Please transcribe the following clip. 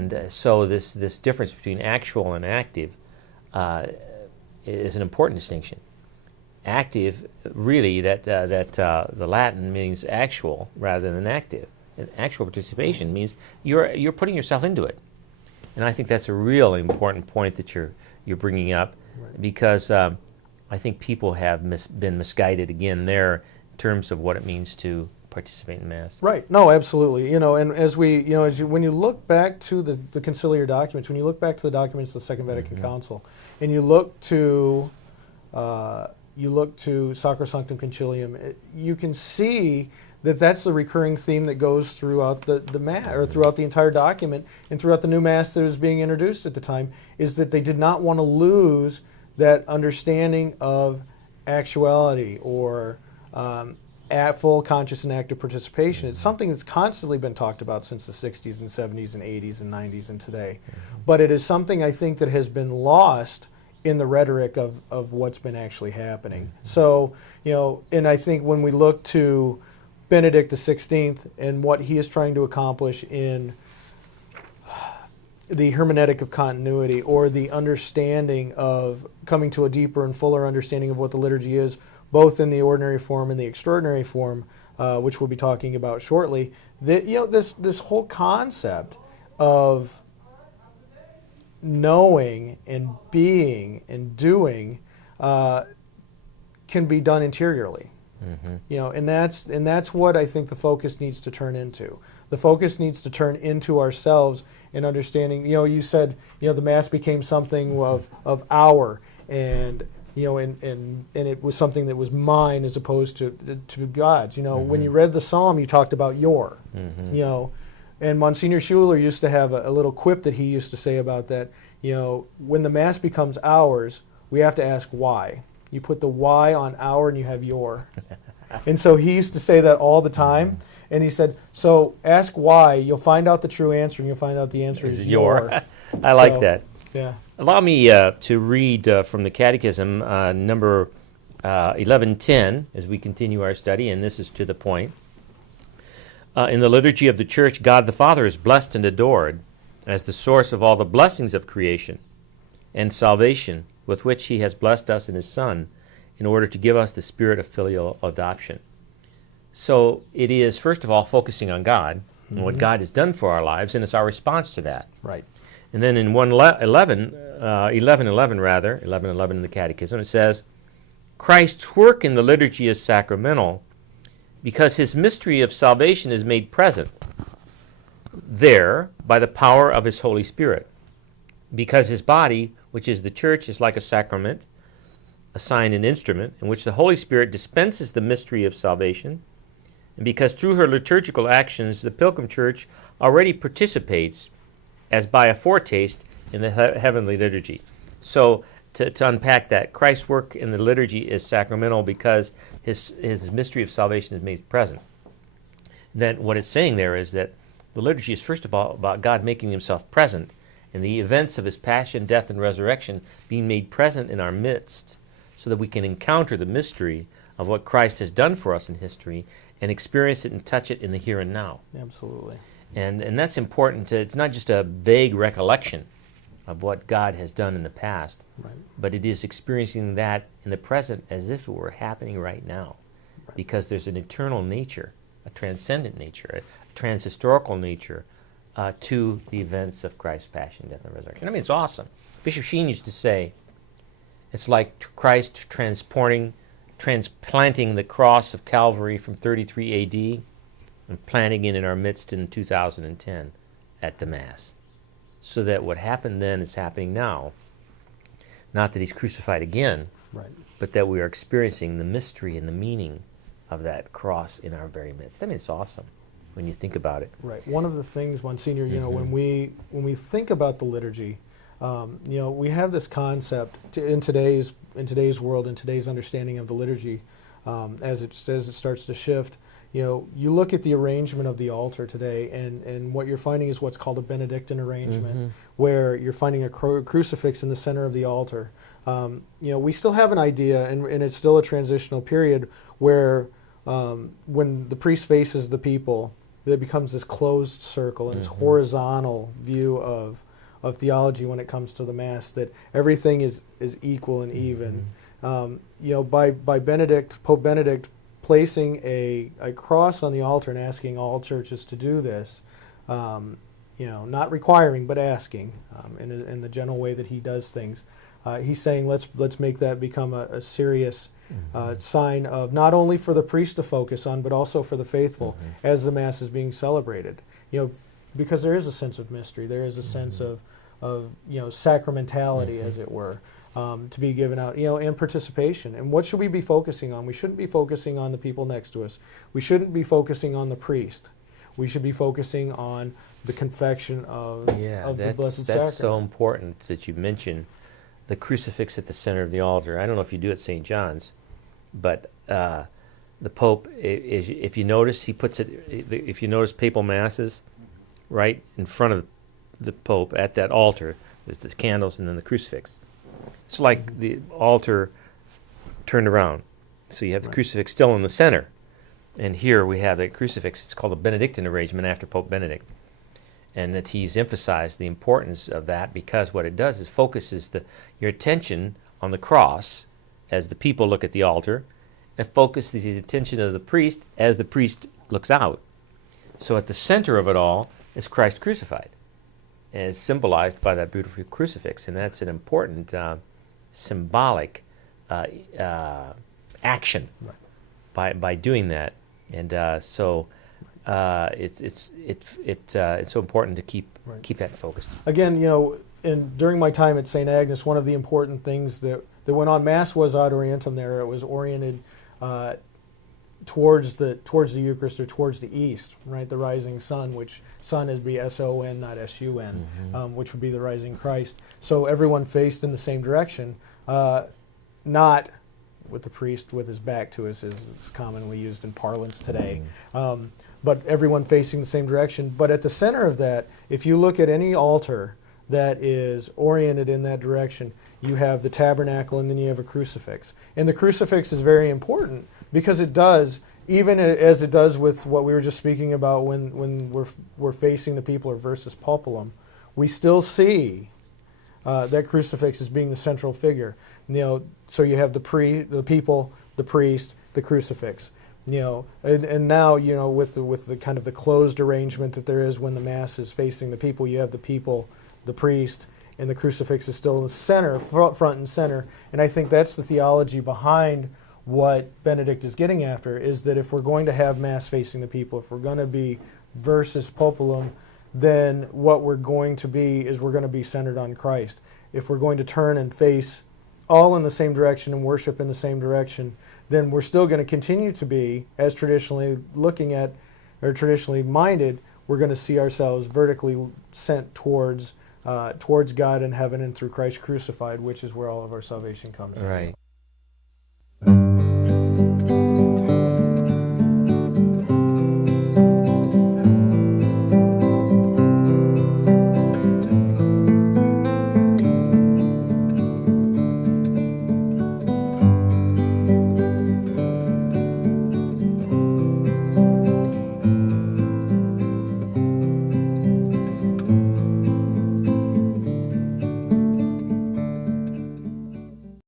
And so this difference between actual and active is an important distinction. Active, really, the Latin means actual rather than active. And actual participation means you're putting yourself into it. And I think that's a really important point that you're bringing up, because I think people have been misguided again there in terms of what it means to participate in Mass. Right. No, absolutely. And when you look back to the conciliar documents, when you look back to the documents of the Second Vatican Council, and you look to Sacrosanctum Concilium, you can see that that's the recurring theme that goes throughout the Mass, or throughout the entire document, and throughout the new Mass that was being introduced at the time, is that they did not want to lose that understanding of actuality, or at full conscious and active participation. It's something that's constantly been talked about since the 60s and 70s and 80s and 90s and today. But it is something, I think, that has been lost in the rhetoric of what's been actually happening. So, and I think when we look to Benedict XVI and what he is trying to accomplish in the hermeneutic of continuity, or the understanding of coming to a deeper and fuller understanding of what the liturgy is, both in the ordinary form and the extraordinary form, which we'll be talking about shortly, this whole concept of knowing and being and doing can be done interiorly. And that's what I think the focus needs to turn into. The focus needs to turn into ourselves in understanding. You said the Mass became something of our, and and it was something that was mine as opposed to God's. When you read the Psalm, you talked about your. And Monsignor Schuler used to have a little quip that he used to say about that. When the Mass becomes ours, we have to ask why. You put the why on our, and you have your. And so he used to say that all the time. And he said, so ask why, you'll find out the true answer, and you'll find out the answer is your. I like that. Yeah. Allow me to read from the Catechism, number 1110, as we continue our study, and this is to the point. In the liturgy of the Church, God the Father is blessed and adored as the source of all the blessings of creation and salvation with which he has blessed us in his Son, in order to give us the spirit of filial adoption. So it is, first of all, focusing on God and what God has done for our lives, and it's our response to that. Right. And then in 1111 in the Catechism, it says, Christ's work in the liturgy is sacramental because his mystery of salvation is made present there by the power of his Holy Spirit. Because his body, which is the Church, is like a sacrament, a sign and instrument, in which the Holy Spirit dispenses the mystery of salvation, and because through her liturgical actions the Pilgrim Church already participates, as by a foretaste, in the heavenly liturgy. So to unpack that, Christ's work in the liturgy is sacramental because his mystery of salvation is made present. Then what it's saying there is that the liturgy is first of all about God making himself present, and the events of his passion, death, and resurrection being made present in our midst, so that we can encounter the mystery of what Christ has done for us in history and experience it and touch it in the here and now. Absolutely. And that's important. It's not just a vague recollection of what God has done in the past, right, but it is experiencing that in the present as if it were happening right now, right, because there's an eternal nature, a transcendent nature, a transhistorical nature to the events of Christ's passion, death, and resurrection. I mean, it's awesome. Bishop Sheen used to say, it's like Christ transplanting the cross of Calvary from 33 A.D. and planting it in our midst in 2010 at the Mass. So that what happened then is happening now. Not that he's crucified again, right, but that we are experiencing the mystery and the meaning of that cross in our very midst. I mean, it's awesome when you think about it. Right. One of the things, Monsignor, when we think about the liturgy, we have this concept in today's world, in today's understanding of the liturgy, as it starts to shift. You look at the arrangement of the altar today, and what you're finding is what's called a Benedictine arrangement, where you're finding a crucifix in the center of the altar. We still have an idea, and it's still a transitional period, where when the priest faces the people, that becomes this closed circle and this horizontal view of theology when it comes to the Mass, that everything is equal and even. By Pope Benedict placing a cross on the altar and asking all churches to do this, not requiring but asking, in the general way that he does things. He's saying let's make that become a serious sign of not only for the priest to focus on, but also for the faithful as the Mass is being celebrated. Because there is a sense of mystery, there is a sense of sacramentality, as it were, to be given out, and participation. And what should we be focusing on? We shouldn't be focusing on the people next to us. We shouldn't be focusing on the priest. We should be focusing on the confection of the Blessed Sacrament. That's so important that you mention the crucifix at the center of the altar. I don't know if you do at St. John's, but the Pope, if you notice, he puts it, if you notice papal masses, right in front of the Pope at that altar, there's the candles and then the crucifix. It's like the altar turned around. So you have the crucifix still in the center. And here we have the crucifix. It's called a Benedictine arrangement after Pope Benedict. And that he's emphasized the importance of that, because what it does is focuses your attention on the cross as the people look at the altar, and focuses the attention of the priest as the priest looks out. So at the center of it all is Christ crucified, and it's symbolized by that beautiful crucifix. And that's an important symbolic action by doing that. And so it's so important to keep that focused. Again, during my time at St. Agnes, one of the important things that went on, Mass was ad orientem there. It was oriented towards the Eucharist, or towards the east, right? The rising sun, which sun is be S-O-N, not S-U-N, which would be the rising Christ. So everyone faced in the same direction, not with the priest with his back to us, as is commonly used in parlance today. But everyone facing the same direction. But at the center of that, if you look at any altar that is oriented in that direction, you have the tabernacle and then you have a crucifix. And the crucifix is very important because it does, even as it does with what we were just speaking about when we're facing the people or versus populum, we still see that crucifix as being the central figure. So you have the people, the priest, the crucifix. And now, with the kind of the closed arrangement that there is when the Mass is facing the people, you have the people, the priest, and the crucifix is still in the center, front and center. And I think that's the theology behind what Benedict is getting after, is that if we're going to have Mass facing the people, if we're going to be versus populum, then what we're going to be is we're going to be centered on Christ. If we're going to turn and face all in the same direction and worship in the same direction, then we're still going to continue to be, as traditionally looking at, or traditionally minded, we're going to see ourselves vertically sent towards God and heaven and through Christ crucified, which is where all of our salvation comes. Right.